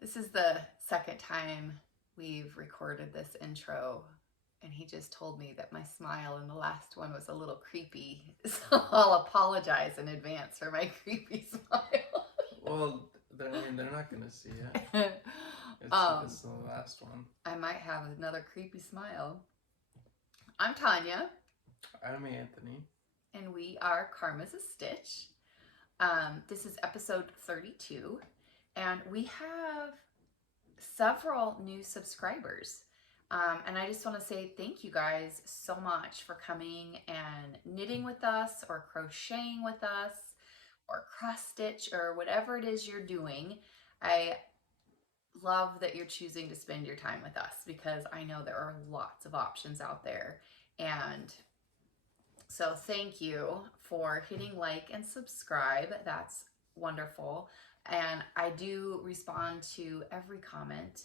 This is the second time we've recorded this intro, and he just told me that my smile in the last one was a little creepy, so I'll apologize in advance for my creepy smile. Well, they're not going to see it. It's the last one. I might have another creepy smile. I'm Tanya. I'm Anthony. And we are Karma's a Stitch. This is episode 32. And we have several new subscribers. And I just want to say thank you guys so much for coming and knitting with us or crocheting with us or cross stitch or whatever it is you're doing. I love that you're choosing to spend your time with us because I know there are lots of options out there. And so thank you for hitting like and subscribe. That's wonderful. And I do respond to every comment.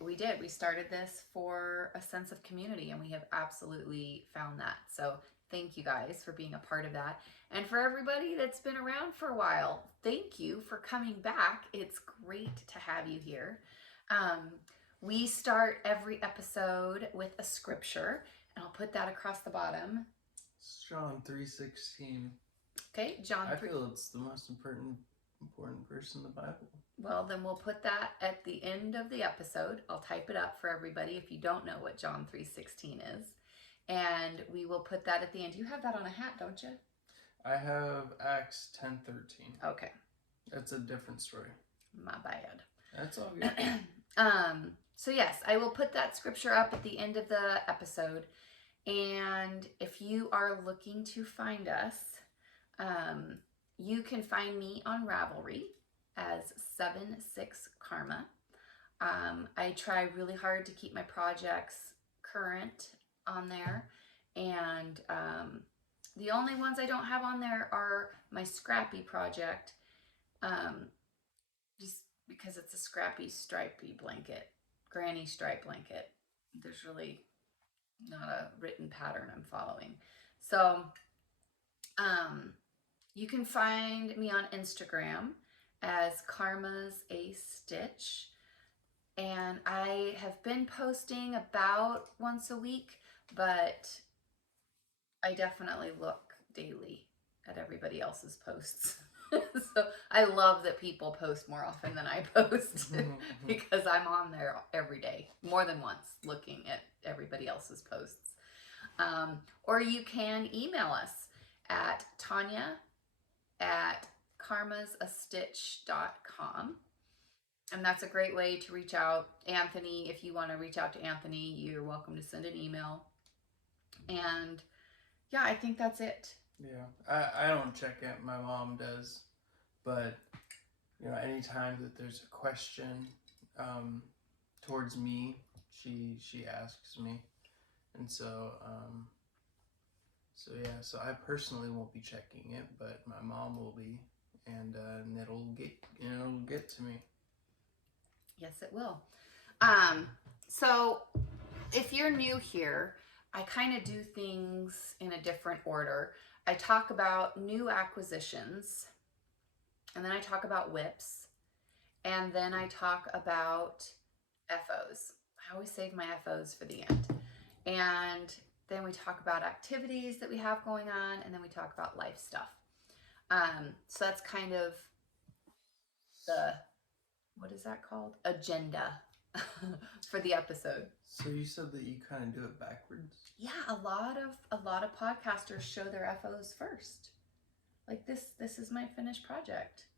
We started this for a sense of community, and we have absolutely found that. So thank you guys for being a part of that. And for everybody that's been around for a while, thank you for coming back. It's great to have you here. We start every episode with a scripture, and I'll put that across the bottom. It's John 3:16. Okay, John. I feel it's the most important verse in the Bible. Well, then we'll put that at the end of the episode. I'll type it up for everybody if you don't know what John 3:16 is. And we will put that at the end. You have that on a hat, don't you? I have Acts 10:13. Okay. That's a different story. My bad. That's all good. So yes, I will put that scripture up at the end of the episode. And if you are looking to find us, you can find me on Ravelry as 76Karma. I try really hard to keep my projects current on there. And the only ones I don't have on there are my Scrappy project, just because it's a scrappy stripy blanket, granny stripe blanket. There's really not a written pattern I'm following. So you can find me on Instagram as Karma's a Stitch. And I have been posting about once a week, but I definitely look daily at everybody else's posts. So I love that people post more often than I post because I'm on there every day, more than once, looking at everybody else's posts. Or you can email us at tanya@karmasastitch.com. And that's a great way to reach out. Anthony, if you want to reach out to Anthony, you're welcome to send an email. And yeah, I think that's it. Yeah, I don't check it. My mom does. But, anytime that there's a question towards me, she asks me. And so I personally won't be checking it, but my mom will be. And it'll get to me. Yes, it will. So if you're new here, I kind of do things in a different order. I talk about new acquisitions, and then I talk about whips, and then I talk about FOs. I always save my FOs for the end. And then we talk about activities that we have going on, and then we talk about life stuff. So that's kind of the, what is that called? Agenda for the episode. So you said that you kind of do it backwards? Yeah, a lot of podcasters show their FOs first. Like this is my finished project.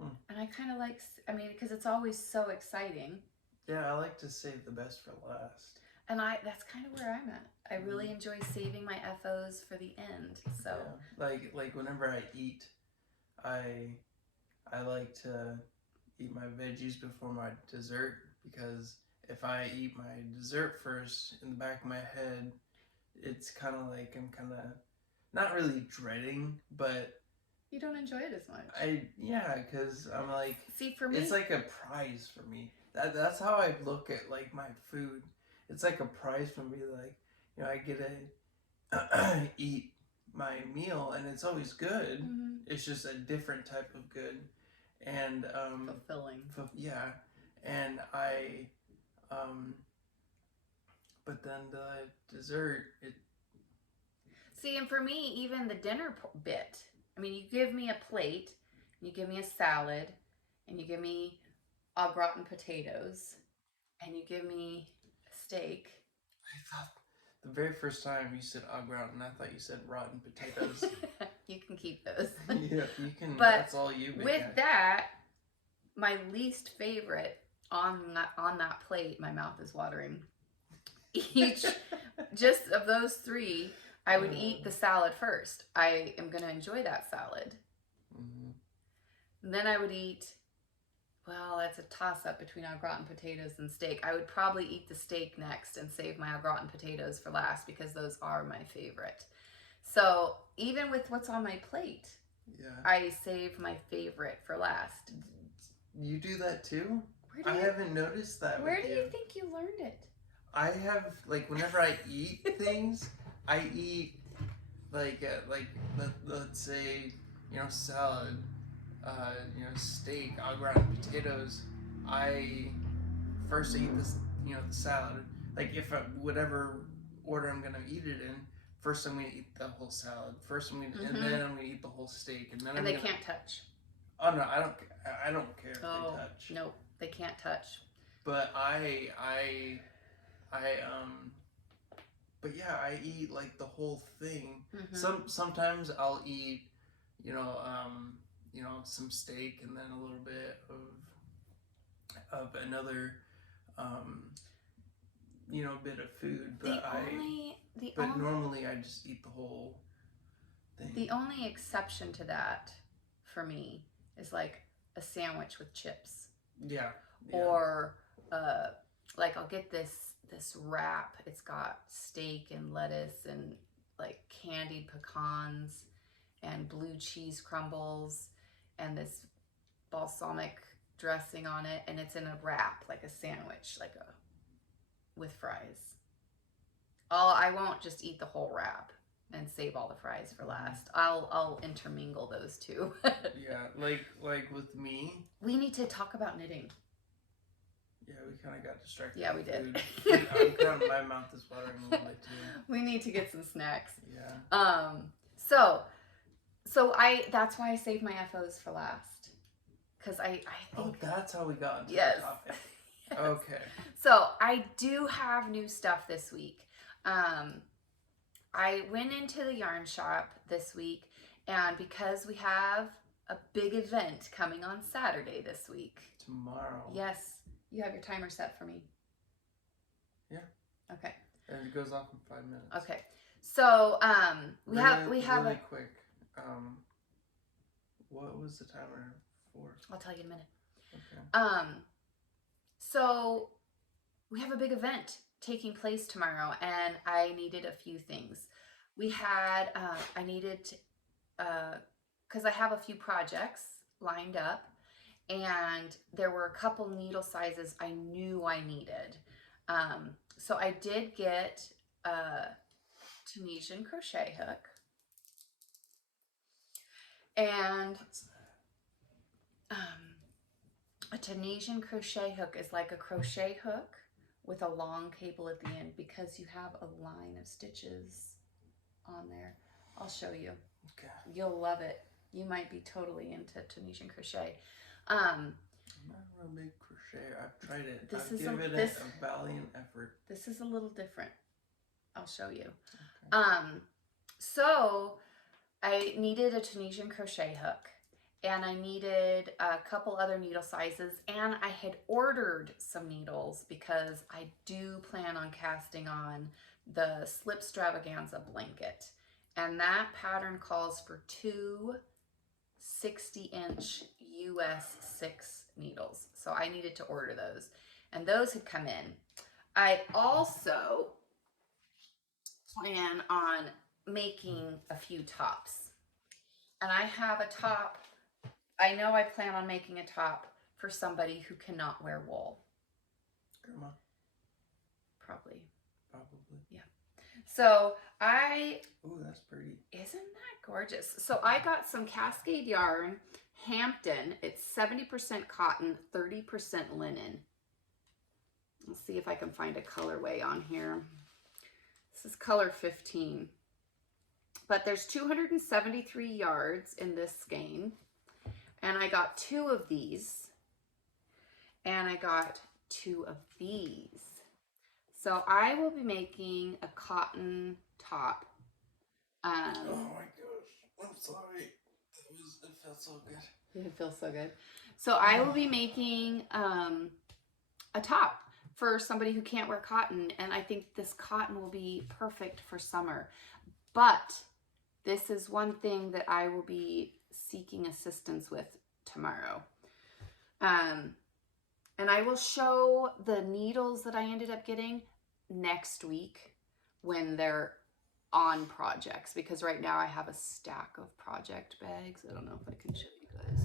And I kind of like, because it's always so exciting. Yeah, I like to save the best for last. And that's kind of where I'm at. I really enjoy saving my FOs for the end. So yeah. Like whenever I eat, I like to eat my veggies before my dessert, because if I eat my dessert first, in the back of my head, it's kind of like I'm kind of not really dreading, but you don't enjoy it as much. Because I'm like, see, for me, it's like a prize for me. That's how I look at like my food. It's like a prize for me. Like, I get to eat my meal, and it's always good. Mm-hmm. It's just a different type of good, and Fulfilling. yeah, and I but then the dessert, it. See, and for me, even the dinner bit. I mean, you give me a plate, and you give me a salad, and you give me au gratin potatoes, and you give me a steak. I thought the very first time you said au gratin, I thought you said rotten potatoes. You can keep those. Yeah, you can. But that's all you. With that, my least favorite on that plate, my mouth is watering. Each, just of those three, I would eat the salad first. I am going to enjoy that salad. Mm-hmm. And then I would eat, well, that's a toss-up between au gratin potatoes and steak. I would probably eat the steak next and save my au gratin potatoes for last because those are my favorite. So even with what's on my plate, I save my favorite for last. You do that too? I haven't noticed that. Where do you think you learned it? I have, like, whenever I eat things, I eat, like let's say, salad, steak, au gratin potatoes. I first eat this, the salad. Like, if whatever order I'm gonna eat it in, first I'm gonna eat the whole salad. And then I'm gonna eat the whole steak, and then they can't touch. Oh no, I don't care if they touch. No, they can't touch. But but yeah, I eat like the whole thing. Mm-hmm. Sometimes I'll eat, some steak and then a little bit of another, bit of food. But normally I just eat the whole thing. The only exception to that, for me, is like a sandwich with chips. Yeah. Or like I'll get this wrap. It's got steak and lettuce and like candied pecans and blue cheese crumbles and this balsamic dressing on it, and it's in a wrap, like a sandwich, with fries. I won't just eat the whole wrap and save all the fries for last. I'll intermingle those two. Yeah, like with me. We need to talk about knitting. Yeah, we kind of got distracted. Yeah, we did. My mouth is watering a little bit too. We need to get some snacks. Yeah. So that's why I save my FOs for last. Because I think... Oh, that's how we got into the topic. Yes. Okay. So I do have new stuff this week. I went into the yarn shop this week, and because we have a big event coming on Saturday this week. Tomorrow. Yes. You have your timer set for me? Yeah. Okay. And it goes off in 5 minutes. Okay. So, we have really quick. What was the timer for? I'll tell you in a minute. Okay. So we have a big event taking place tomorrow, and I needed a few things. We had, I needed, because I have a few projects lined up, and there were a couple needle sizes I knew I needed. So I did get a Tunisian crochet hook. And a Tunisian crochet hook is like a crochet hook with a long cable at the end because you have a line of stitches on there. I'll show you. Okay. You'll love it. You might be totally into Tunisian crochet. I'm not a real big crocheter. I've tried it. I've given it a valiant effort. This is a little different. I'll show you. Okay. So I needed a Tunisian crochet hook, and I needed a couple other needle sizes, and I had ordered some needles because I do plan on casting on the Slipstravaganza blanket, and that pattern calls for 2 60-inch US 6 needles. So I needed to order those, and those had come in. I also plan on making a few tops, and I have a top. I know I plan on making a top for somebody who cannot wear wool. Grandma. Probably. Yeah. So Ooh, that's pretty. isn't that gorgeous? So I got some Cascade yarn, Hampton. It's 70% cotton, 30% linen. Let's see if I can find a colorway on here. This is color 15. But there's 273 yards in this skein. And I got 2 of these. And I got 2 of these. So I will be making a cotton top. Oh my gosh. I'm sorry. It felt so good. It feels so good. So I will be making a top for somebody who can't wear cotton. And I think this cotton will be perfect for summer. But this is one thing that I will be seeking assistance with tomorrow. And I will show the needles that I ended up getting next week when they're on projects, because right now I have a stack of project bags. I don't know if I can show you guys.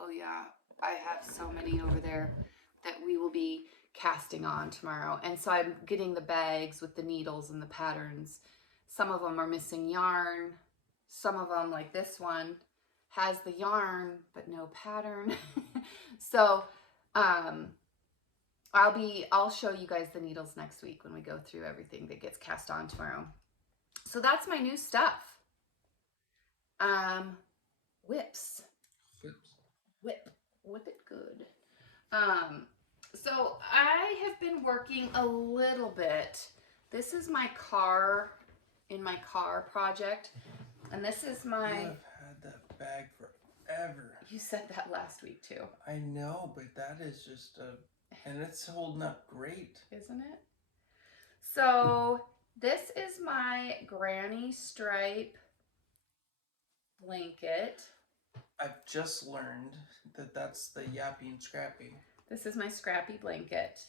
Oh yeah, I have so many over there that we will be casting on tomorrow. And so I'm getting the bags with the needles and the patterns. Some of them are missing yarn. Some of them, like this one, has the yarn but no pattern. So I'll show you guys the needles next week when we go through everything that gets cast on tomorrow. So that's my new stuff. Whips. Whip it good. So I have been working a little bit. This is my car project. And this is my... I've had that bag forever. You said that last week too. I know, but that is just and it's holding up great. Isn't it? So this is my granny stripe blanket. I've just learned that that's the Yappy and Scrappy. This is my scrappy blanket.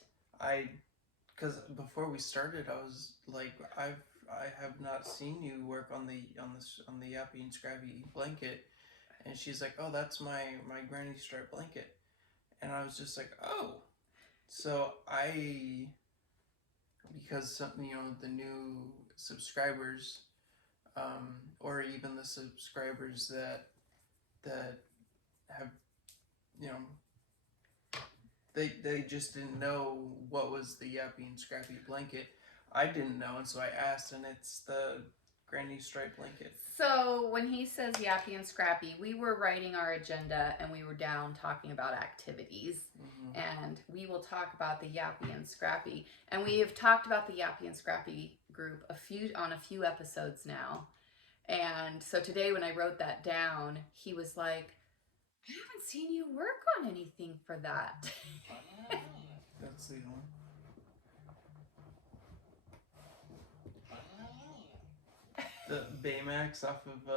Because before we started, I was like, I have not seen you work on the Yappy and Scrappy blanket, and she's like, oh, that's my granny stripe blanket, and I was just like, oh, so because some, the new subscribers, or even the subscribers that have, they just didn't know what was the Yappy and Scrappy blanket. I didn't know, and so I asked, and it's the granny stripe blanket. So when he says Yappy and Scrappy, we were writing our agenda and we were down talking about activities. Mm-hmm. And we will talk about the Yappy and Scrappy. And we have talked about the Yappy and Scrappy group on a few episodes now. And so today when I wrote that down, he was like, I haven't seen you work on anything for that. That's the one. The Baymax off of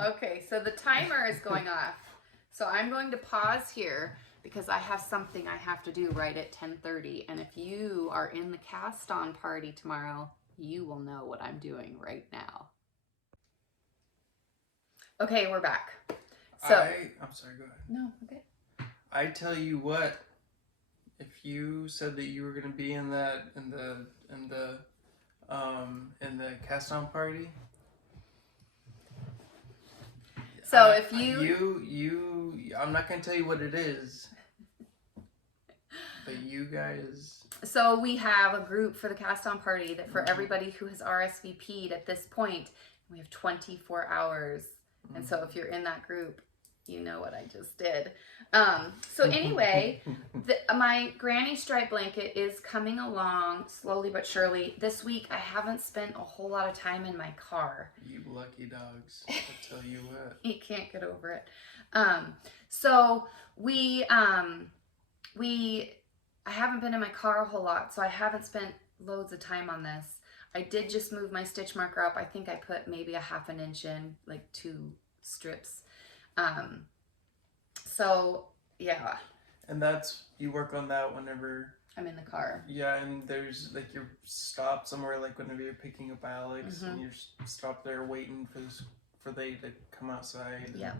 Okay, so the timer is going off. So I'm going to pause here because I have something I have to do right at 10:30. And if you are in the cast on party tomorrow, you will know what I'm doing right now. Okay, we're back. So I'm sorry, go ahead. No, okay. I tell you what, if you said that you were gonna be in the cast on party. So if I'm not gonna tell you what it is, but you guys. So we have a group for the cast on party that for everybody who has RSVP'd at this point, we have 24 hours. And so if you're in that group, you know what I just did. So anyway, my granny stripe blanket is coming along slowly but surely. This week, I haven't spent a whole lot of time in my car. You lucky dogs, I tell you what. You can't get over it. So I haven't been in my car a whole lot, so I haven't spent loads of time on this. I did just move my stitch marker up. I think I put maybe a ½ an inch in, like 2 strips. So yeah. And you work on that whenever I'm in the car. Yeah, and there's like you're stopped somewhere, like whenever you're picking up Alex, and you're stopped there waiting for they to come outside. Yeah.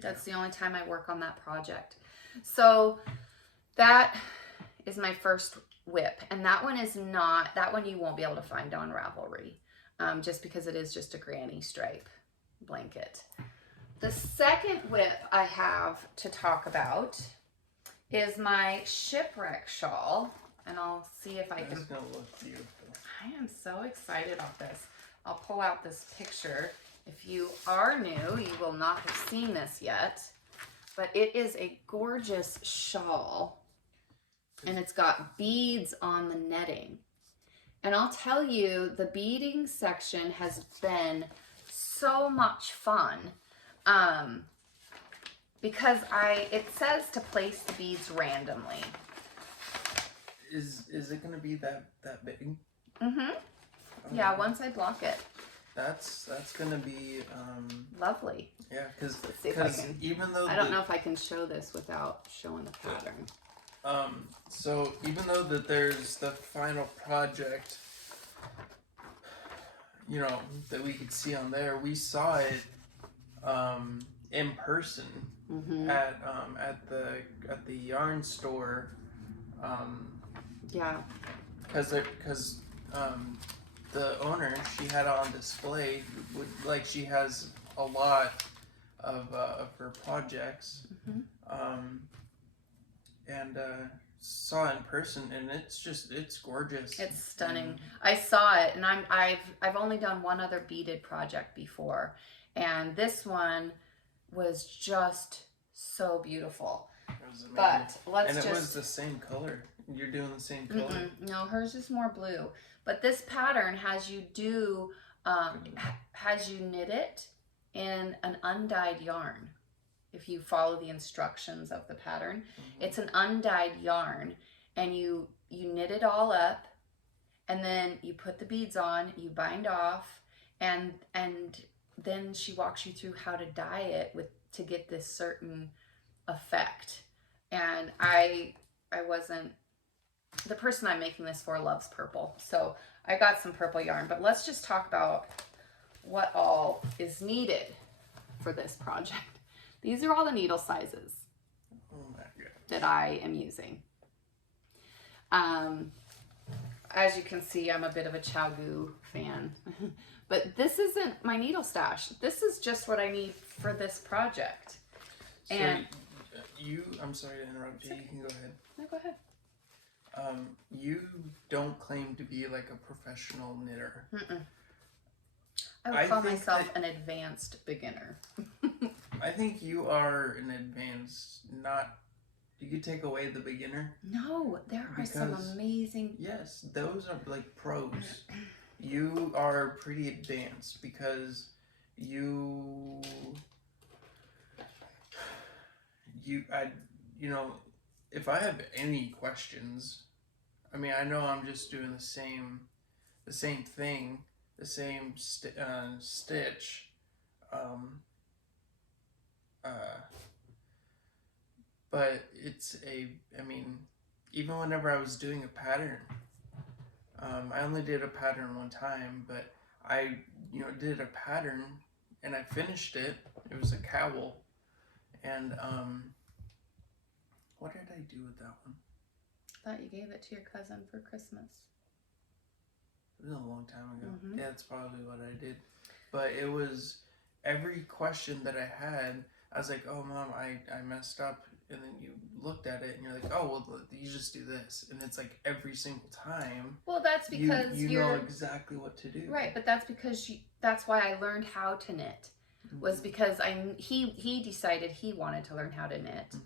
That's the only time I work on that project. So that is my first whip, and that one is not, that one you won't be able to find on Ravelry, just because it is just a granny stripe blanket. The second whip I have to talk about is my Shipwreck Shawl, and I'll see if I can. That's gonna look beautiful. I am so excited about this. I'll pull out this picture. If you are new, you will not have seen this yet, but it is a gorgeous shawl, and it's got beads on the netting. And I'll tell you, the beading section has been so much fun, because it says to place the beads randomly. Is it gonna be that big? Mm-hmm. Yeah, once I block it. That's gonna be lovely. Yeah, because even though I don't know if I can show this without showing the pattern. So even though that there's the final project, you know, that we could see on there, we saw it in person at the yarn store. Yeah. Because the owner, she had on display, she has a lot of her projects, and saw it in person, and it's gorgeous. It's stunning. I saw it, and I've only done one other beaded project before, and this one was just so beautiful. It was amazing. But it was the same color. You're doing the same color. No, hers is more blue. But this pattern has you knit it in an undyed yarn. If you follow the instructions of the pattern, it's an undyed yarn, and you knit it all up, and then you put the beads on, you bind off, and then she walks you through how to dye it to get this certain effect. And I wasn't, the person I'm making this for loves purple, so I got some purple yarn. But let's just talk about what all is needed for this project. These are all the needle sizes that I am using. As you can see, I'm a bit of a Chowgu fan. But this isn't my needle stash. This is just what I need for this project. So and I'm sorry to interrupt you. You can go ahead. No, go ahead. You don't claim to be like a professional knitter. I would call myself an advanced beginner. I think you are an advanced, you could take away the beginner. No, there are some amazing. Yes, those are like pros. You are pretty advanced because if I have any questions, I mean, I know I'm just doing the same thing, the same stitch. But even whenever I was doing a pattern, I only did a pattern one time, but I, did a pattern and I finished it. It was a cowl, and what did I do with that one? I thought you gave it to your cousin for Christmas. It was a long time ago. Yeah, that's probably what I did. But it was every question that I had, I was like, oh, Mom, I messed up. And then you looked at it and you're like, oh, well, you just do this. And it's like every single time. Well, that's because you know exactly what to do. Right, but that's because that's why I learned how to knit. Was because he decided he wanted to learn how to knit.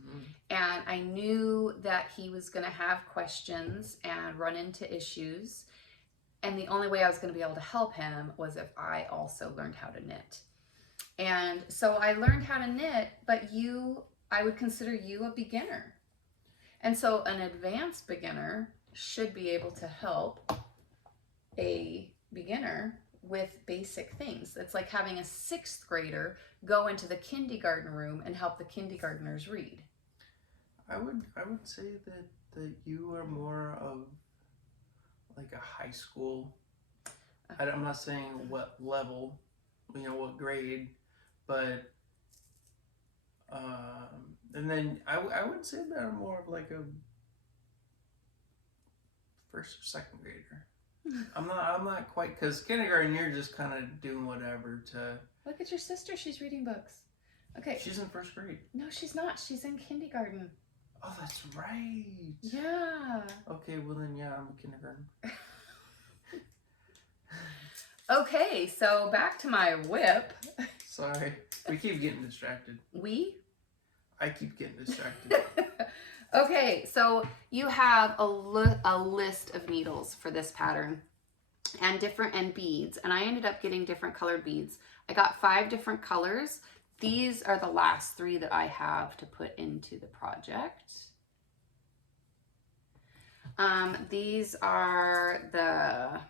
And I knew that he was going to have questions and run into issues. And the only way I was going to be able to help him was if I also learned how to knit. And so I learned how to knit, but I would consider you a beginner. And so an advanced beginner should be able to help a beginner with basic things. It's like having a 6th grader go into the kindergarten room and help the kindergartners read. I would say that you are more of like a high school. I'm not saying what level, what grade, but and then I would say that I'm more of like a first or second grader. I'm not quite, because kindergarten you're just kind of doing whatever to. Look at your sister. She's reading books. Okay. She's in first grade. No, she's not. She's in kindergarten. Oh, that's right. Yeah. Okay, well then, yeah, I'm a kindergarten. Okay, so back to my whip. Sorry, we keep getting distracted. I keep getting distracted. Okay, so you have a list of needles for this pattern and beads, and I ended up getting different colored beads. I got 5 different colors. These are the last 3 that I have to put into the project. These are the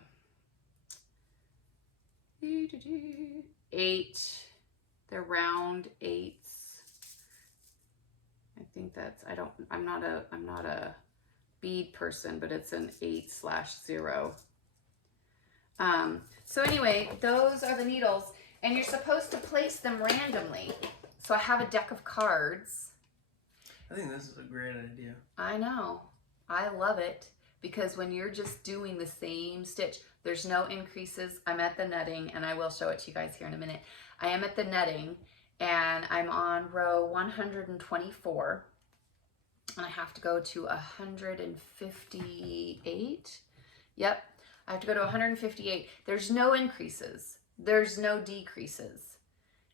8, they're round 8s. I think that's, I'm not a bead person, but it's an 8/0. So anyway, those are the needles, and you're supposed to place them randomly. So I have a deck of cards. I think this is a great idea. I know. I love it, because when you're just doing the same stitch, there's no increases. I'm at the netting, and I will show it to you guys here in a minute. I am at the netting, and I'm on row 124, and I have to go to 158. Yep, I have to go to 158. There's no increases. There's no decreases.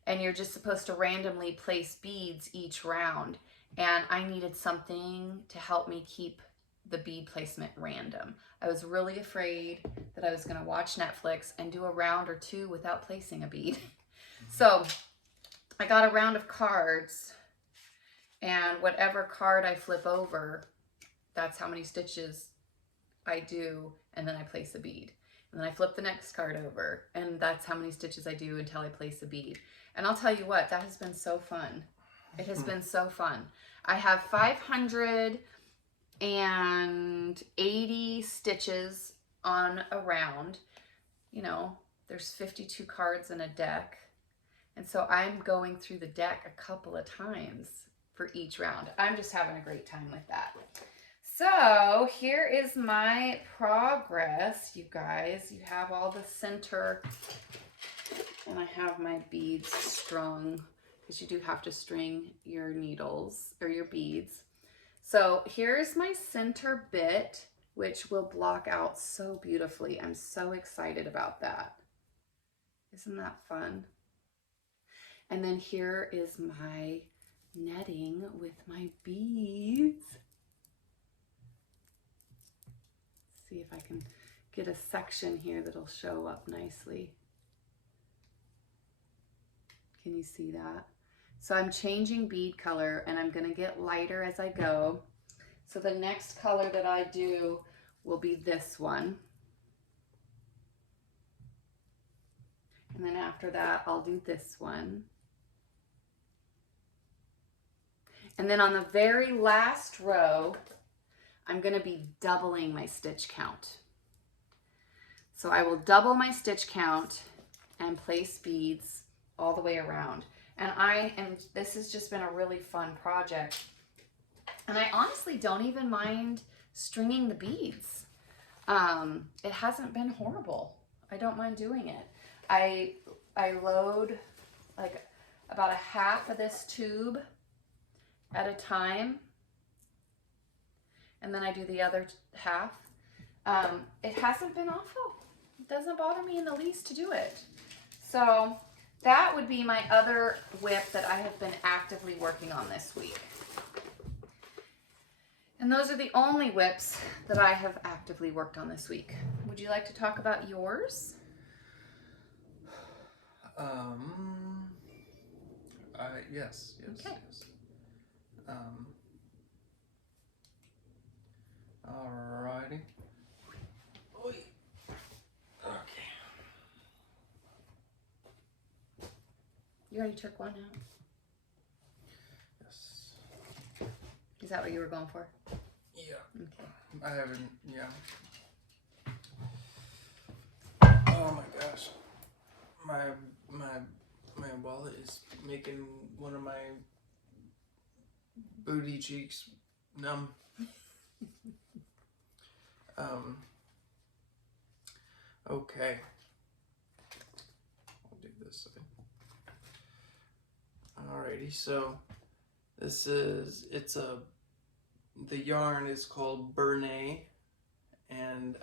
And you're just supposed to randomly place beads each round. And I needed something to help me keep the bead placement random. I was really afraid that I was going to watch Netflix and do a round or 2 without placing a bead. So I got a round of cards, and whatever card I flip over, that's how many stitches I do, and then I place a bead. And then I flip the next card over, and that's how many stitches I do until I place a bead. And I'll tell you what, that has been so fun. It has been so fun. I have 580 stitches on a round. You know, there's 52 cards in a deck. And so I'm going through the deck a couple of times for each round. I'm just having a great time with that. So here is my progress, you guys. You have all the center, and I have my beads strung, because you do have to string your needles or your beads. So here's my center bit, which will block out so beautifully. I'm so excited about that. Isn't that fun? And then here is my netting with my beads. See if I can get a section here that'll show up nicely. Can you see that? So I'm changing bead color, and I'm gonna get lighter as I go. So the next color that I do will be this one. And then after that, I'll do this one. And then on the very last row, I'm gonna be doubling my stitch count. So I will double my stitch count and place beads all the way around. And this has just been a really fun project. And I honestly don't even mind stringing the beads. It hasn't been horrible. I don't mind doing it. I load like about a half of this tube at a time, and then I do the other half. It hasn't been awful. It doesn't bother me in the least to do it. So that would be my other whip that I have been actively working on this week. And those are the only whips that I have actively worked on this week. Would you like to talk about yours? Yes. Okay. Yes. Alrighty. Okay. You already took one out. Yes. Is that what you were going for? Yeah. Okay. I haven't. Yeah. Oh my gosh. My wallet is making one of my booty cheeks numb. Okay. I'll do this side. Alrighty, so the yarn is called Bernay, and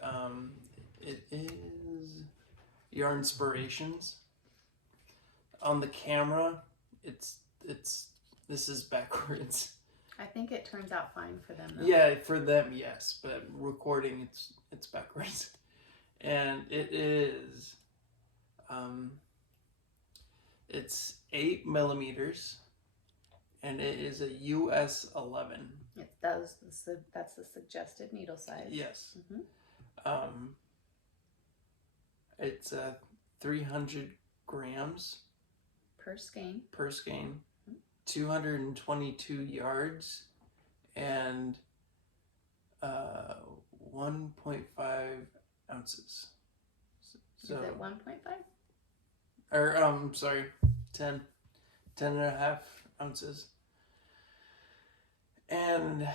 it is Yarn Inspirations. On the camera, this is backwards. I think it turns out fine for them, though. Yeah, for them, yes, but recording, it's backwards. And it is, it's 8 millimeters, and it is a US 11. That's the suggested needle size. Yes. Mm-hmm. It's 300 grams Per skein. 222 yards, and 1.5 ounces. So, is it 1.5? Or, sorry, 10 and a half ounces. And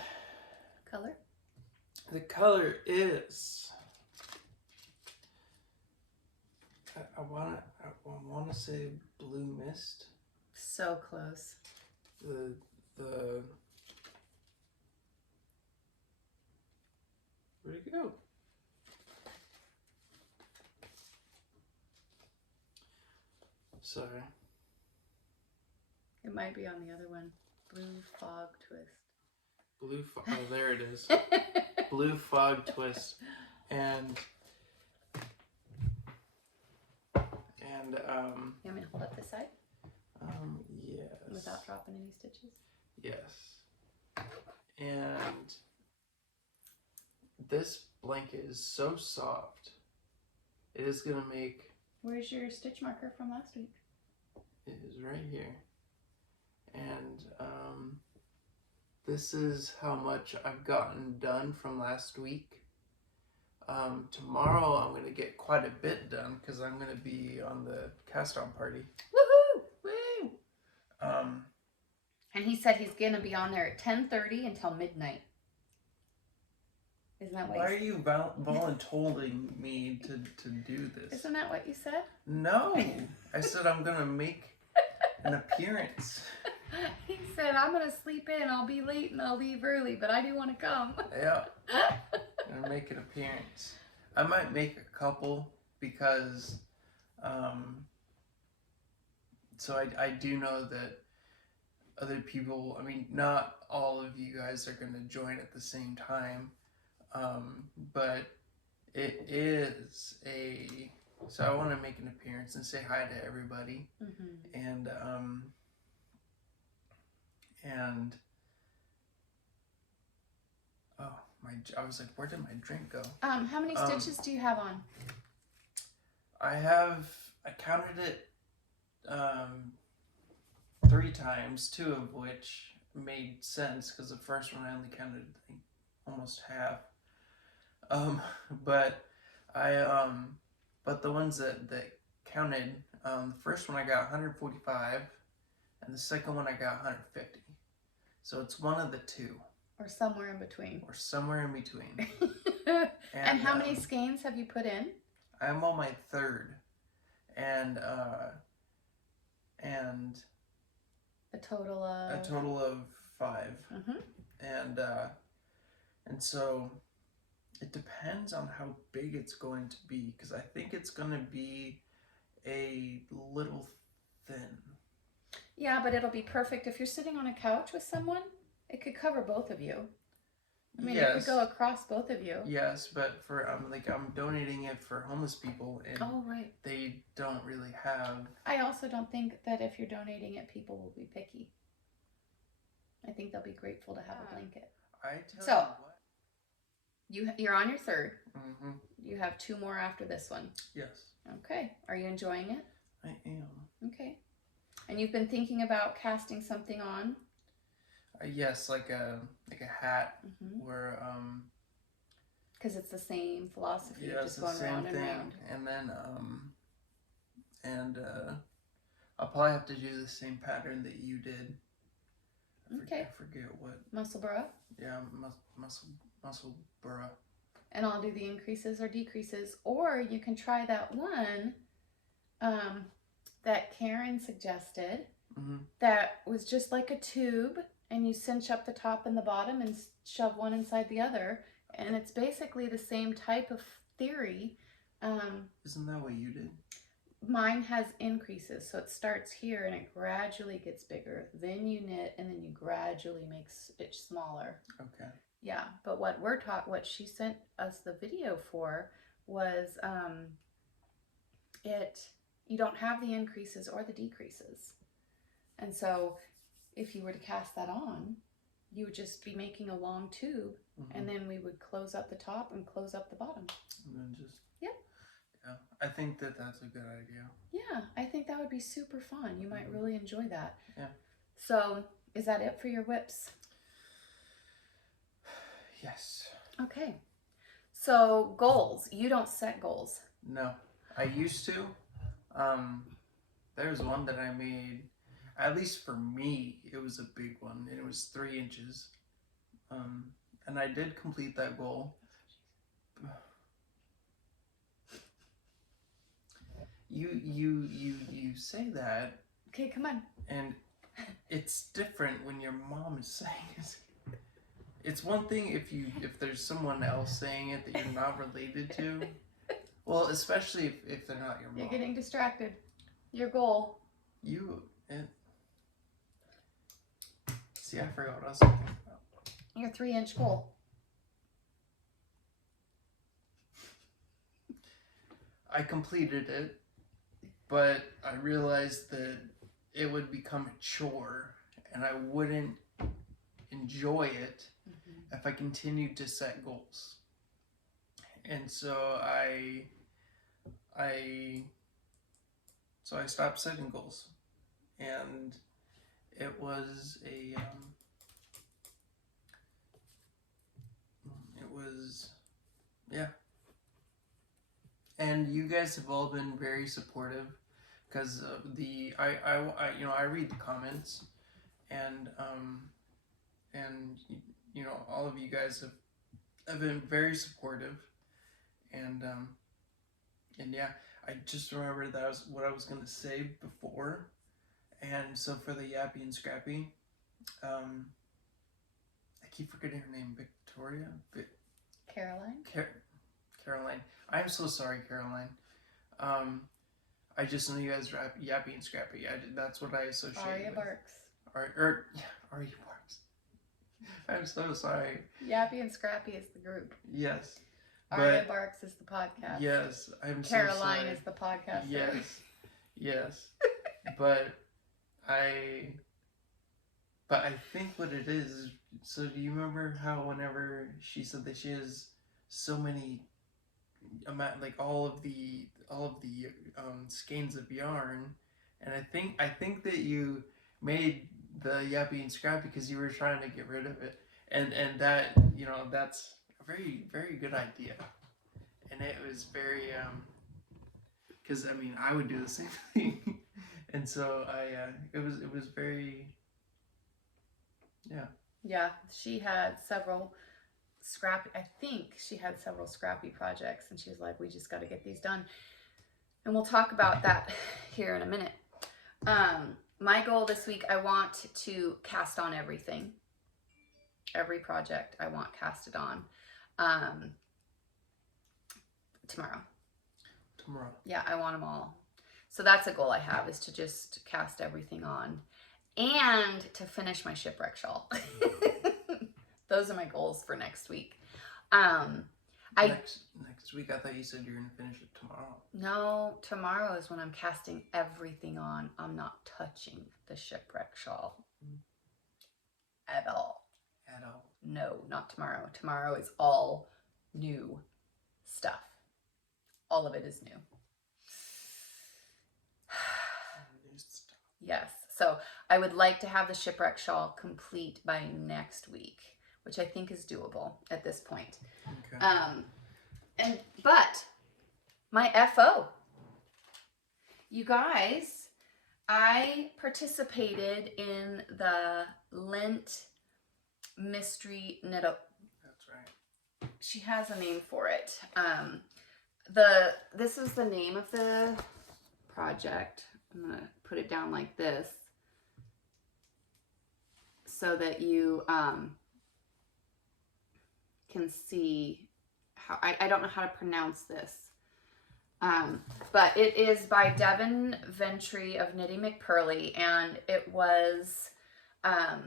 Color? the color is, I want to say blue mist. So close. The where'd it go? Sorry. It might be on the other one. Blue fog twist. Oh, there it is. Blue fog twist. And You want me to hold up this side? yes. Without dropping any stitches? Yes. And this blanket is so soft. It is gonna make. Where's your stitch marker from last week? It is right here. And this is how much I've gotten done from last week. Tomorrow I'm going to get quite a bit done because I'm going to be on the cast-on party. Woohoo! Woo! Um, And he said he's going to be on there at 10:30 until midnight. Isn't that what why are you volunteering me to do this? Isn't that what you said? No! I said I'm going to make an appearance. He said, I'm going to sleep in, I'll be late and I'll leave early, but I do want to come. Yeah. I'm going to make an appearance. I might make a couple because, so I do know that other people, I mean, not all of you guys are going to join at the same time, but it is so I want to make an appearance and say hi to everybody. Mm-hmm. And oh, I was like, where did my drink go? How many stitches do you have on? I counted it 3 times, 2 of which made sense because the first one I only counted, I think, almost half. But the ones that counted, the first one I got 145, and the second one I got 150. So it's one of the 2. Or somewhere in between. Or somewhere in between. And how many skeins have you put in? I'm on my 3rd. And a total of 5. Mm-hmm. And so it depends on how big it's going to be, because I think it's going to be a little thin. Yeah, but it'll be perfect if you're sitting on a couch with someone. It could cover both of you. I mean, yes. It could go across both of you. Yes, but I'm donating it for homeless people, and oh, right. They don't really have. I also don't think that if you're donating it, people will be picky. I think they'll be grateful to have a blanket. You what. You're on your 3rd. Mm-hmm. You have 2 more after this one. Yes. Okay. Are you enjoying it? I am. Okay. And you've been thinking about casting something on? Yes, like a hat, mm-hmm. where because it's the same philosophy, yeah, just going round and round. And then I'll probably have to do the same pattern that you did. I forget what. Musselburgh? Yeah, muscle burra. and I'll do the increases or decreases. Or you can try that one that Karen suggested that was just like a tube, and you cinch up the top and the bottom and shove one inside the other, and it's basically the same type of theory. Isn't that what you did? Mine has increases, so it starts here and it gradually gets bigger. Then you knit, and then you gradually make it smaller. Okay. Yeah, but what she sent us the video for was you don't have the increases or the decreases. And so if you were to cast that on, you would just be making a long tube, and then we would close up the top and close up the bottom. And then just... Yep. Yeah, I think that's a good idea. Yeah, I think that would be super fun. You might really enjoy that. Yeah. So, is that it for your whips? Yes. Okay. So, goals. You don't set goals. No, I used to. There's one that I made, at least for me, it was a big one, and it was 3 inches. And I did complete that goal. You say that. Okay, come on. And it's different when your mom is saying it. It's one thing if there's someone else saying it that you're not related to. Well, especially if they're not your mom. You're getting distracted. Your goal. See, I forgot what I was talking about. Your 3-inch goal. I completed it, but I realized that it would become a chore, and I wouldn't enjoy it if I continued to set goals. And so I stopped setting goals, and it was yeah. And you guys have all been very supportive, because I read the comments, and all of you guys have been very supportive, and yeah, I just remembered that was what I was gonna say before, and so for the Yappy and Scrappy, I keep forgetting her name, Victoria, Caroline. Caroline. I'm so sorry, Caroline. I just know you guys rap Yappy and Scrappy. That's what I associate Aria with. Barks. Aria Barks. I'm so sorry. Yappy and Scrappy is the group. Yes. Aria Barks is the podcast. Yes, I'm so Caroline sorry. is the podcast. Yes. But I think what it is, so do you remember how whenever she said that she has so many like all of the skeins of yarn, and I think that you made the Yappy and Scrappy because you were trying to get rid of it, and that that's a very, very good idea, and it was very because I mean I would do the same thing, and so it was very Yeah, she had several scrappy projects, and she's like, we just got to get these done, and we'll talk about that here in a minute. My goal this week, I want to cast on everything. Every project I want casted on. Tomorrow. Yeah, I want them all. So that's a goal I have, is to just cast everything on and to finish my Shipwreck Shawl. Those are my goals for next week. Next week, I thought you said you're going to finish it tomorrow. No, tomorrow is when I'm casting everything on. I'm not touching the Shipwreck Shawl at all. No, not tomorrow. Tomorrow is all new stuff. All of it is new. Yes. So I would like to have the Shipwreck Shawl complete by next week, which I think is doable at this point. Okay. But my FO, you guys, I participated in the Lent mystery Nettle. That's right. she has a name for it. This is the name of the project. I'm going to put it down like this so that you can see how, I don't know how to pronounce this. But it is by Devin Ventry of Knitting McPurley, and it was a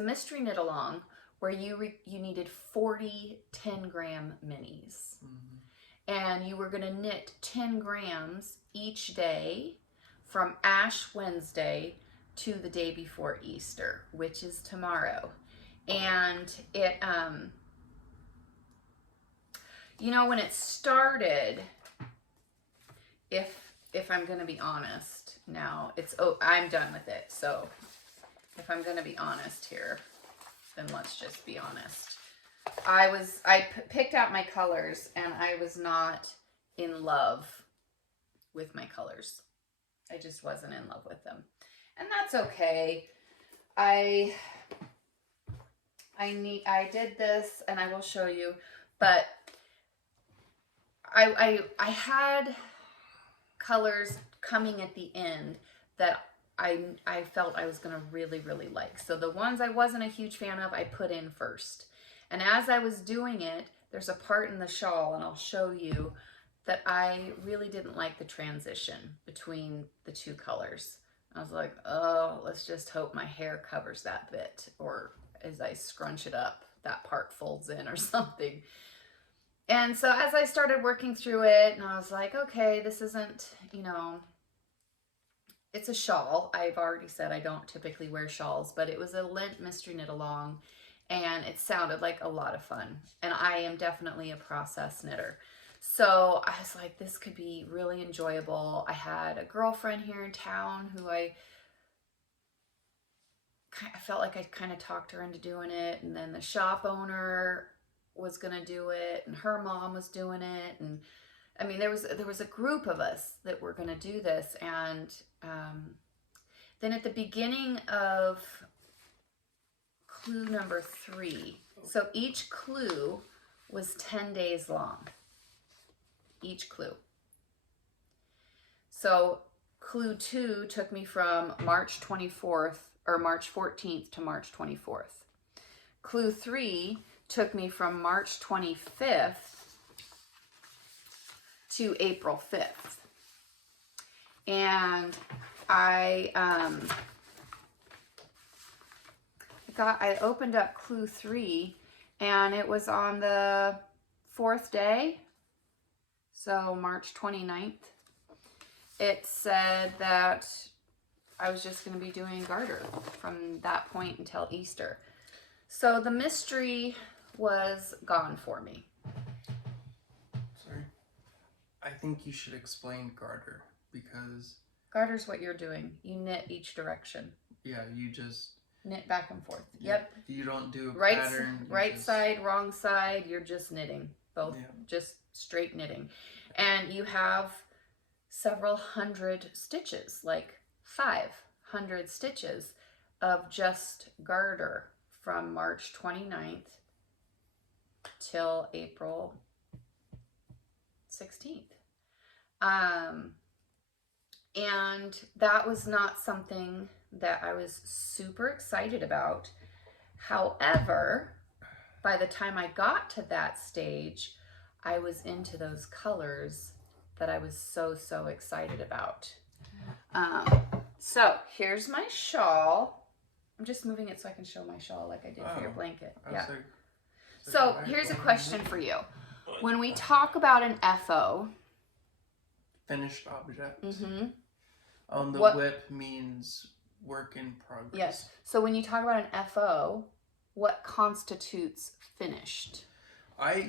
mystery knit along where you needed 40 10-gram minis. And you were going to knit 10 grams each day from Ash Wednesday to the day before Easter, which is tomorrow. And it, you know, when it started, if I'm going to be honest now, I'm done with it. So if I'm going to be honest here, then let's just be honest. I picked out my colors and I was not in love with my colors. I just wasn't in love with them. And that's okay. I did this and I will show you, but I had colors coming at the end that I felt I was going to really, really like. So the ones I wasn't a huge fan of, I put in first. And as I was doing it, there's a part in the shawl, and I'll show you, that I really didn't like the transition between the two colors. I was like, oh, let's just hope my hair covers that bit, or as I scrunch it up, that part folds in or something. And so as I started working through it, and I was like, okay, this isn't, you know, it's a shawl. I've already said I don't typically wear shawls, but it was a Lent mystery knit along, and it sounded like a lot of fun. And I am definitely a process knitter. So I was like, this could be really enjoyable. I had a girlfriend here in town who I felt like I kind of talked her into doing it. And then the shop owner was going to do it, and her mom was doing it. And I mean, there was a group of us that were going to do this. And then at the beginning of clue number 3, so each clue was 10 days long. Each clue. So clue 2 took me from March 24th or March 14th to March 24th. Clue 3 took me from March 25th to April 5th. And I opened up clue 3, and it was on the 4th day, so March 29th. It said that I was just going to be doing garter from that point until Easter. So the mystery was gone for me. Sorry. I think you should explain garter, because garter's what you're doing. You knit each direction. Yeah, you just knit back and forth. Yep. You don't do a right pattern. Right side, wrong side. You're just knitting. Both. Yeah. Just straight knitting. And you have several hundred stitches, like 500 stitches of just garter from March 29th till April 16th. And that was not something that I was super excited about. However, by the time I got to that stage, I was into those colors that I was so excited about. So here's my shawl. I'm just moving it so I can show my shawl like I did for your blanket. Yeah. So here's a question for you. When we talk about an FO, finished object, the whip means work in progress. Yes. So when you talk about an FO, what constitutes finished?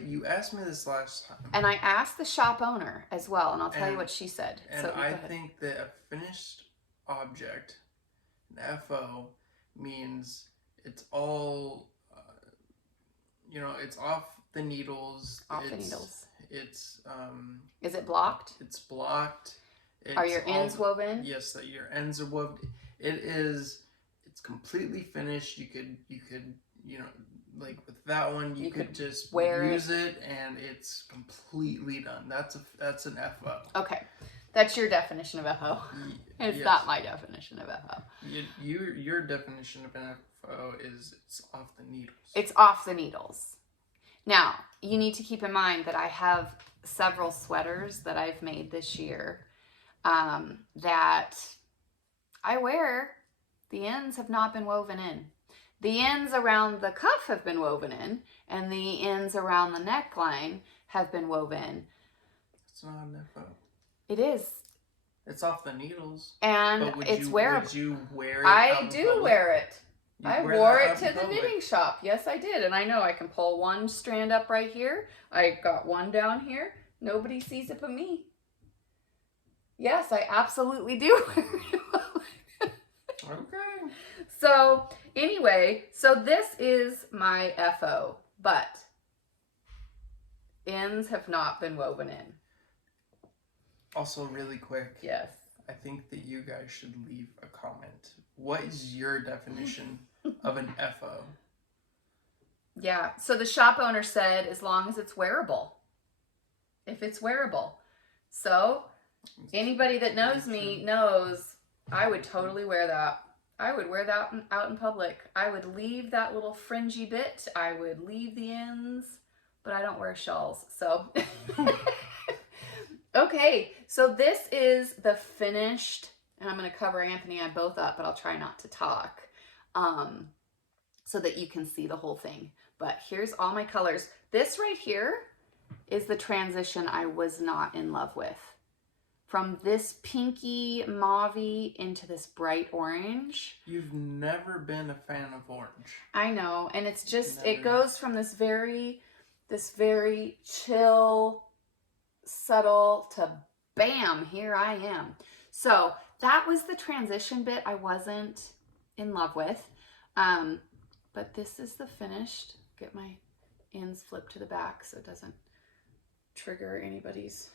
You asked me this last time. And I asked the shop owner as well, and I'll tell you what she said. And so I think that a finished object, an FO, means it's all, it's off the needles. Off the needles. It's, is it blocked? It's blocked. Are your ends woven? Yes, your ends are woven. It's completely finished. You could, like with that one, you could just use it and it's completely done. That's an FO. Okay. That's your definition of FO. It's not my definition of FO. Your definition of an FO is it's off the needles. It's off the needles. Now, you need to keep in mind that I have several sweaters that I've made this year that I wear. The ends have not been woven in. The ends around the cuff have been woven in, and the ends around the neckline have been woven. It's not an FO. It is. It's off the needles. And it's wearable. Would you wear it? I do wear it. I wore it to the knitting shop. Yes, I did. And I know I can pull one strand up right here. I got one down here. Nobody sees it but me. Yes, I absolutely do wear it. Okay. So, anyway, so this is my FO, but ends have not been woven in. Also, really quick. Yes. I think that you guys should leave a comment. What is your definition of an FO? Yeah. So the shop owner said as long as it's wearable. If it's wearable. So anybody that knows me knows I would totally wear that. I would wear that out in public. I would leave that little fringy bit. I would leave the ends, but I don't wear shawls. So okay, so this is the finished, and I'm going to cover Anthony and I both up, but I'll try not to talk so that you can see the whole thing. But here's all my colors. This right here is the transition I was not in love with. From this pinky mauve-y into this bright orange. You've never been a fan of orange. I know, and it's just, it goes from this very chill, subtle to bam, here I am. So that was the transition bit I wasn't in love with. But this is the finished. Get my ends flipped to the back so it doesn't trigger anybody's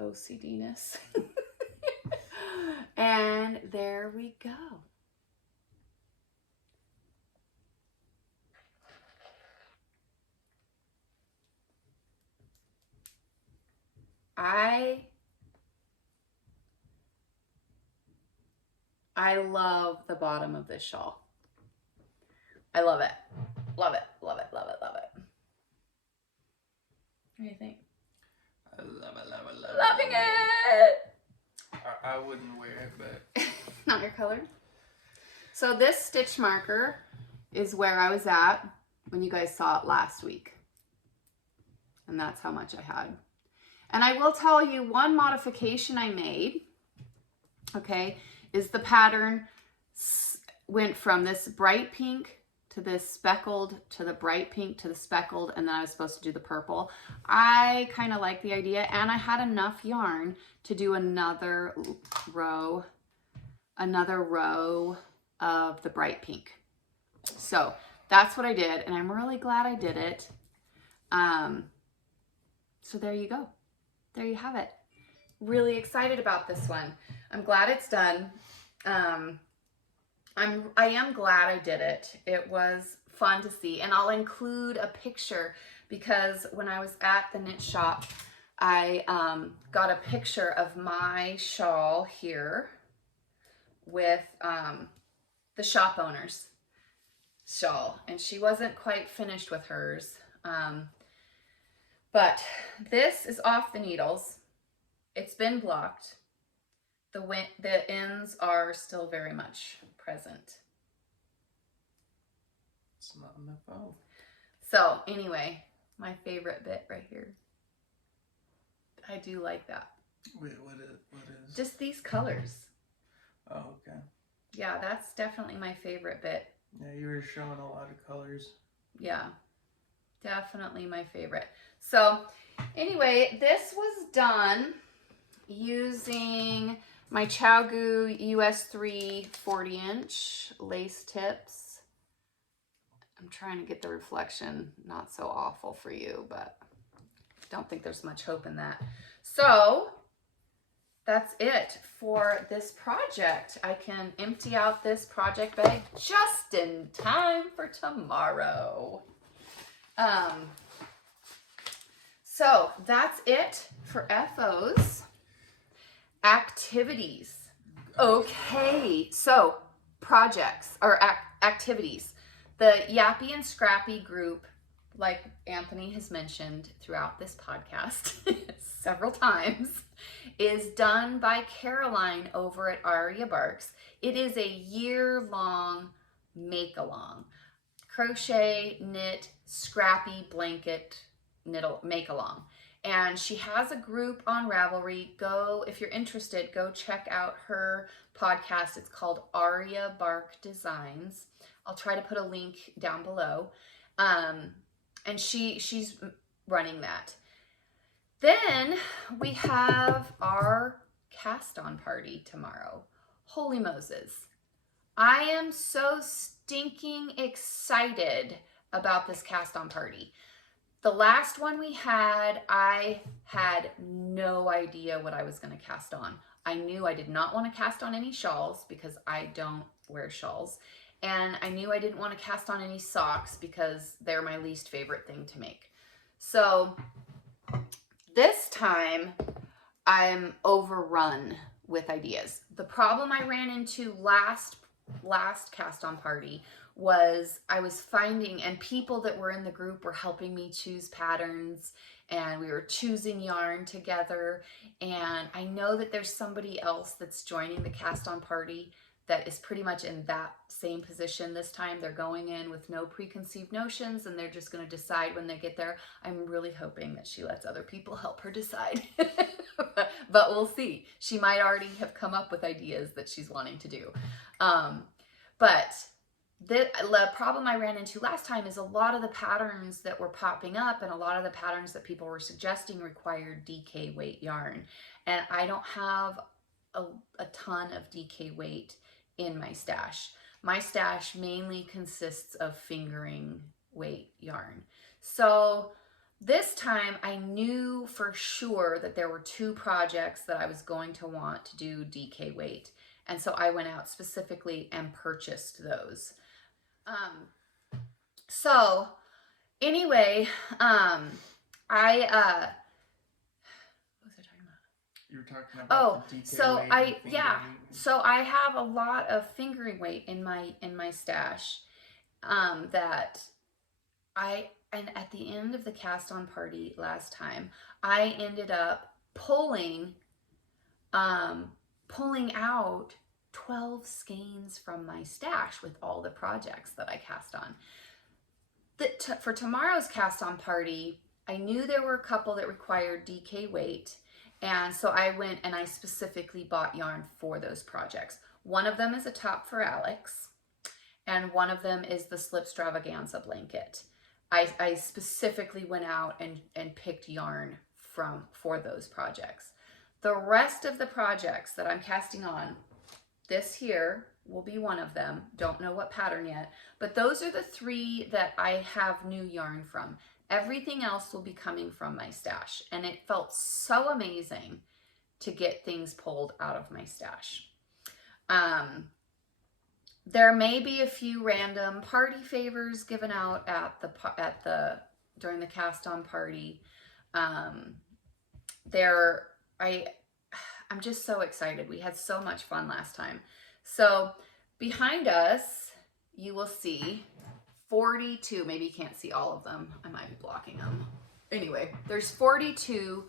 OCD-ness. And there we go. I love the bottom of this shawl. I love it. Love it, love it, love it, love it. What do you think? I love it, love it, love it. Loving it! I wouldn't wear it, but... Not your color? So this stitch marker is where I was at when you guys saw it last week. And that's how much I had. And I will tell you one modification I made, okay, is the pattern went from this bright pink to this speckled to the bright pink to the speckled, and then I was supposed to do the purple. I kind of like the idea, and I had enough yarn to do another row of the bright pink. So that's what I did, and I'm really glad I did it. So there you go. There you have it. Really excited about this one. I'm glad it's done. I am glad I did it. It was fun to see, and I'll include a picture because when I was at the knit shop, I got a picture of my shawl here with the shop owner's shawl, and she wasn't quite finished with hers. But this is off the needles. It's been blocked. The ends are still very much present. It's not on the phone. So anyway, my favorite bit right here. I do like that. Wait, what is? Just these colors. Oh, okay. Yeah, that's definitely my favorite bit. Yeah, you were showing a lot of colors. Yeah, definitely my favorite. So anyway, this was done using my ChowGoo US 3 40-inch lace tips. I'm trying to get the reflection not so awful for you, but I don't think there's much hope in that. So that's it for this project. I can empty out this project bag just in time for tomorrow. So that's it for FOs. Activities. Okay, so projects or activities. The Yappy and Scrappy group, like Anthony has mentioned throughout this podcast several times, is done by Caroline over at Aria Barks. It is a year-long make-along. Crochet, knit, scrappy, blanket, knittle, make-along. And she has a group on Ravelry. Go, if you're interested, go check out her podcast. It's called Aria Bark Designs. I'll try to put a link down below. And she's running that. Then we have our cast-on party tomorrow. Holy Moses. I am so stinking excited about this cast-on party. The last one we had, I had no idea what I was going to cast on. I knew I did not want to cast on any shawls because I don't wear shawls. And I knew I didn't want to cast on any socks because they're my least favorite thing to make. So this time I'm overrun with ideas. The problem I ran into last cast on party was I was finding, and people that were in the group were helping me choose patterns, and we were choosing yarn together. And I know that there's somebody else that's joining the cast on party that is pretty much in that same position this time. They're going in with no preconceived notions and they're just going to decide when they get there. I'm really hoping that she lets other people help her decide. But we'll see. She might already have come up with ideas that she's wanting to do. But the problem I ran into last time is a lot of the patterns that were popping up and a lot of the patterns that people were suggesting required DK weight yarn. And I don't have a ton of DK weight in my stash. My stash mainly consists of fingering weight yarn. So this time I knew for sure that there were 2 projects that I was going to want to do DK weight. And so I went out specifically and purchased those. So anyway, what was I talking about? You were talking about the DK weight so I have a lot of fingering weight in my stash that and at the end of the cast on party last time, I ended up pulling out 12 skeins from my stash with all the projects that I cast on. For tomorrow's cast on party, I knew there were a couple that required DK weight, and so I went and I specifically bought yarn for those projects. One of them is a top for Alex, and one of them is the Slipstravaganza blanket. I specifically went out and picked yarn for those projects. The rest of the projects that I'm casting on, this here will be one of them. Don't know what pattern yet, but those are the 3 that I have new yarn from. Everything else will be coming from my stash, and it felt so amazing to get things pulled out of my stash. There may be a few random party favors given out during the cast on party. I'm just so excited. We had so much fun last time. So behind us, you will see 42, maybe you can't see all of them. I might be blocking them. Anyway, there's 42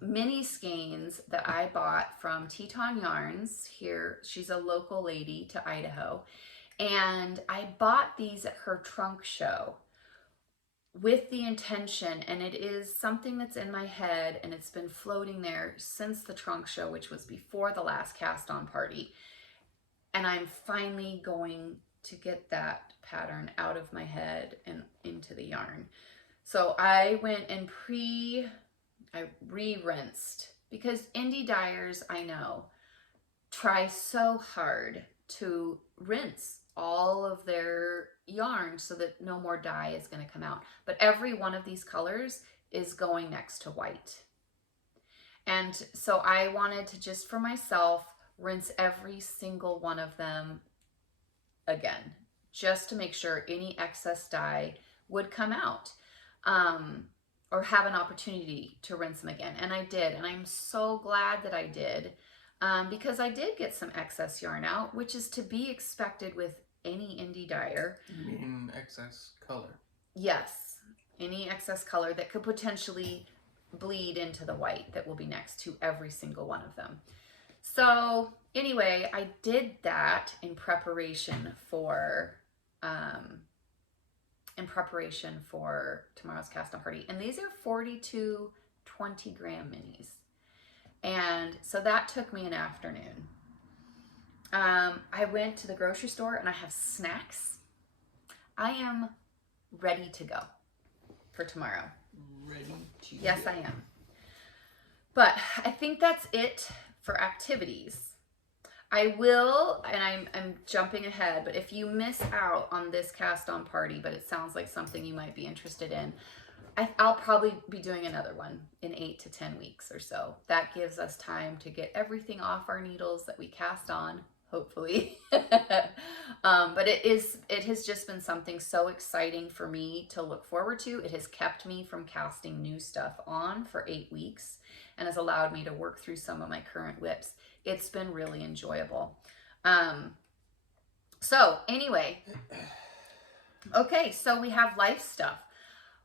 mini skeins that I bought from Teton Yarns here. She's a local lady to Idaho. And I bought these at her trunk show with the intention, and it is something that's in my head and it's been floating there since the trunk show, which was before the last cast on party. And I'm finally going to get that pattern out of my head and into the yarn. So I went and I re-rinsed, because indie dyers, I know, try so hard to rinse all of their yarn so that no more dye is going to come out. But every one of these colors is going next to white. And so I wanted to, just for myself, rinse every single one of them again, just to make sure any excess dye would come out, or have an opportunity to rinse them again. And I did, and I'm so glad that I did, because I did get some excess yarn out, which is to be expected with any indie dyer. You mean excess color? Yes, any excess color that could potentially bleed into the white that will be next to every single one of them. So anyway, I did that in preparation for tomorrow's cast on party. And these are 42 20-gram minis. And so that took me an afternoon. I went to the grocery store and I have snacks. I am ready to go for tomorrow. Ready to Yes, go. I am. But I think that's it for activities. I will, and I'm jumping ahead, but if you miss out on this cast on party, but it sounds like something you might be interested in, I'll probably be doing another one in 8 to 10 weeks or so. That gives us time to get everything off our needles that we cast on, hopefully. But it has just been something so exciting for me to look forward to. It has kept me from casting new stuff on for 8 weeks and has allowed me to work through some of my current whips. It's been really enjoyable. So anyway, okay, so we have life stuff.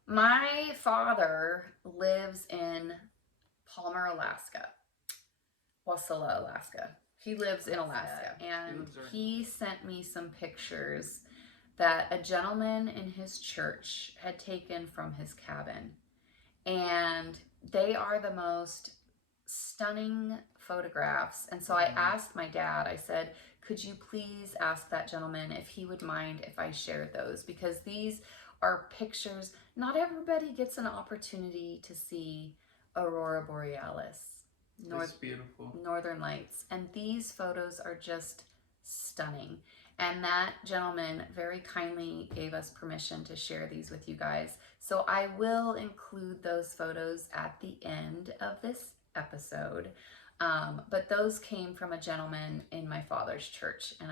My father lives in Palmer, Alaska. Wasilla, Alaska. He lives in Alaska. And he sent me some pictures that a gentleman in his church had taken from his cabin. And they are the most stunning photographs. And so I asked my dad, I said, could you please ask that gentleman if he would mind if I shared those? Because these are pictures. Not everybody gets an opportunity to see Aurora Borealis. That's beautiful. Northern Lights. And these photos are just stunning. And that gentleman very kindly gave us permission to share these with you guys. So I will include those photos at the end of this episode. But those came from a gentleman in my father's church. And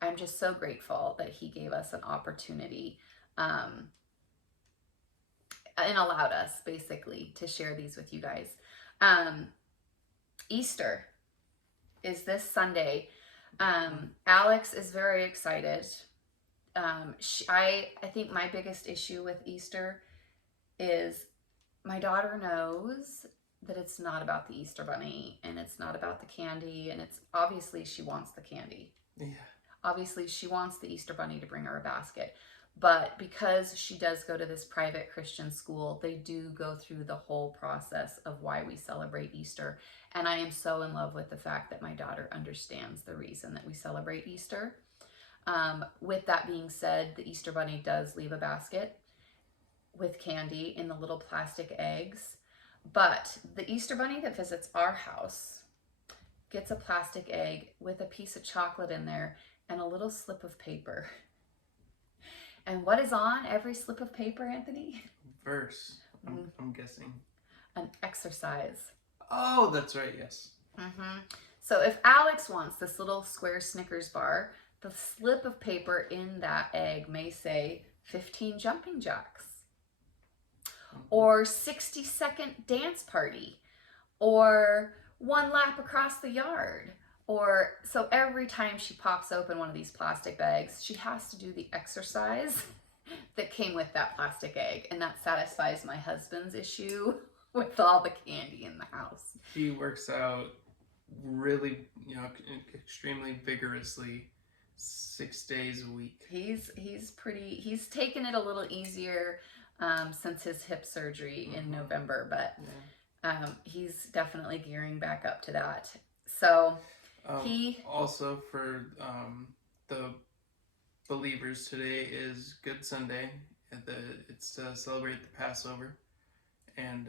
I'm just so grateful that he gave us an opportunity and allowed us basically to share these with you guys. Easter is this Sunday. Alex is very excited. I think my biggest issue with Easter is my daughter knows that it's not about the Easter Bunny and it's not about the candy, and it's obviously she wants the candy. Yeah. Obviously she wants the Easter Bunny to bring her a basket. But because she does go to this private Christian school, they do go through the whole process of why we celebrate Easter. And I am so in love with the fact that my daughter understands the reason that we celebrate Easter. With that being said, the Easter Bunny does leave a basket with candy in the little plastic eggs. But the Easter Bunny that visits our house gets a plastic egg with a piece of chocolate in there and a little slip of paper. And what is on every slip of paper, Anthony? Verse. I'm guessing. An exercise. Oh, that's right. Yes. So if Alex wants this little square Snickers bar, the slip of paper in that egg may say 15 jumping jacks, or 60-second dance party, or 1 lap across the yard. Or so every time she pops open one of these plastic bags, she has to do the exercise that came with that plastic egg. And that satisfies my husband's issue with all the candy in the house. He works out really, extremely vigorously 6 days a week. He's taken it a little easier since his hip surgery in November, but he's definitely gearing back up to that. So also for the believers, today is Good Sunday. It's to celebrate the Passover, and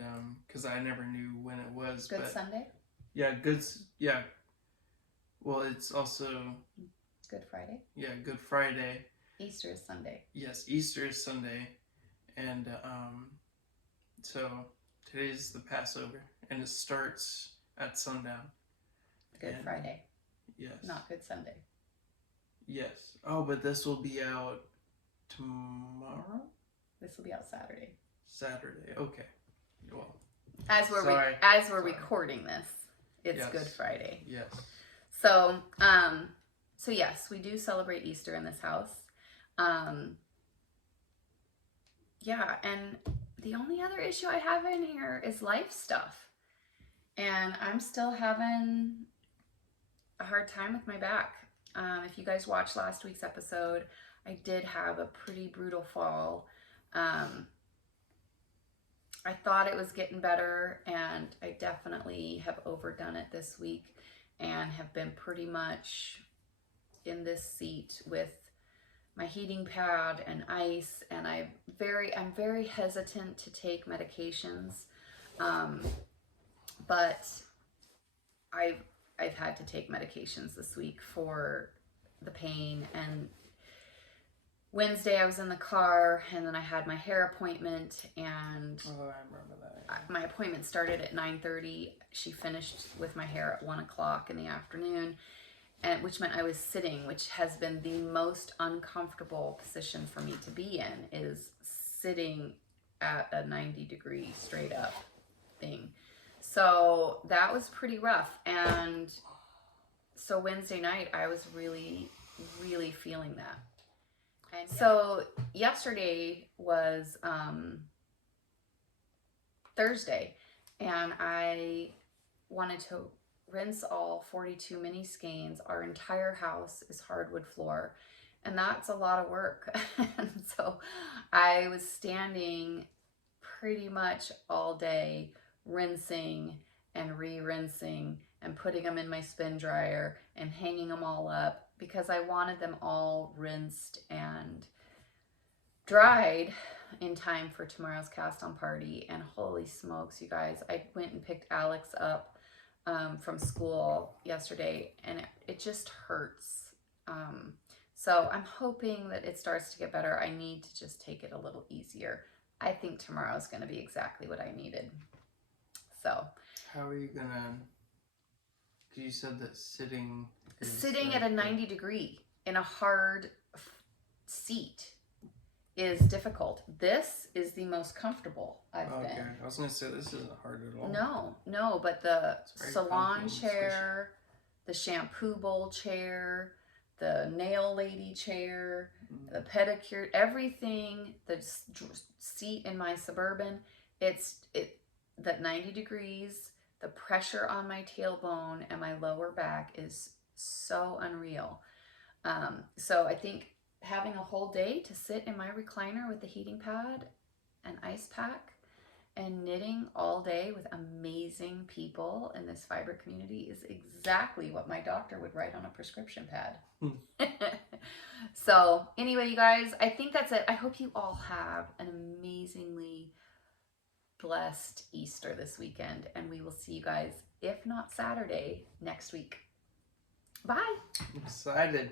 because I never knew when it was. Good Sunday? Yeah, well, it's also Good Friday? Yeah, Good Friday. Easter is Sunday. Yes, Easter is Sunday, and so today's the Passover, and it starts at sundown. Good Friday. Yes. Not Good Sunday. Yes. Oh, but this will be out tomorrow? This will be out Saturday. Saturday. Okay. Well. As we're recording this, it's Good Friday. Yes. So, so yes, we do celebrate Easter in this house. Yeah, and the only other issue I have in here is life stuff. And I'm still having a hard time with my back. If you guys watched last week's episode, I did have a pretty brutal fall. I thought it was getting better, and I definitely have overdone it this week and have been pretty much in this seat with my heating pad and ice, and I'm very hesitant to take medications, but I've had to take medications this week for the pain. And Wednesday I was in the car, and then I had my hair appointment, and I remember that. My appointment started at 9:30. She finished with my hair at 1 o'clock in the afternoon, and which meant I was sitting, which has been the most uncomfortable position for me to be in, is sitting at a 90-degree straight up thing. So that was pretty rough. And so Wednesday night I was really feeling that. And so yesterday was Thursday, and I wanted to rinse all 42 mini skeins. Our entire house is hardwood floor, and that's a lot of work. And so I was standing pretty much all day rinsing and re-rinsing and putting them in my spin dryer and hanging them all up, because I wanted them all rinsed and dried in time for tomorrow's cast on party. And holy smokes, you guys, I went and picked Alex up from school yesterday, and it just hurts. So I'm hoping that it starts to get better. I need to just take it a little easier. I think tomorrow's going to be exactly what I needed. So how are you gonna, because you said that sitting at a 90 degree in a hard seat is difficult. This is the most comfortable I've been. I was gonna say this isn't hard at all. No, but the salon chair, the shampoo bowl chair, the nail lady chair, the pedicure, everything, the seat in my Suburban, that 90 degrees, the pressure on my tailbone and my lower back is so unreal. So I think having a whole day to sit in my recliner with the heating pad and ice pack and knitting all day with amazing people in this fiber community is exactly what my doctor would write on a prescription pad. So anyway, you guys, I think that's it. I hope you all have an amazingly blessed Easter this weekend, and we will see you guys, if not Saturday, next week. Bye. I'm excited.